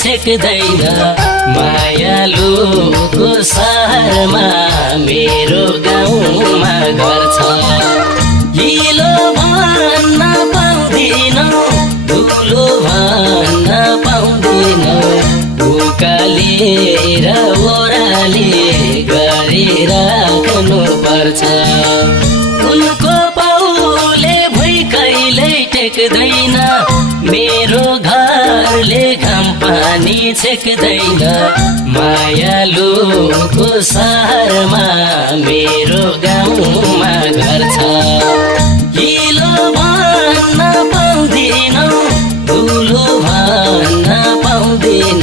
छेक्दैन मायालुको सहरमा मेरो गाउँमा घर छ हिलो भन्न पाउँदिन धुलो भन्न पाउँदिन उकालेर ओराले गरिराख्नु पर्छ उनको पाउले भुइँ कहिल्यै टेक्दैन मेरो घरले घाम पानी छेक्दैन मायालुको सहरमा मेरो गाउँमा घर छ हिलो भन्न पाउँदिन धुलो भन्न पाउँदिन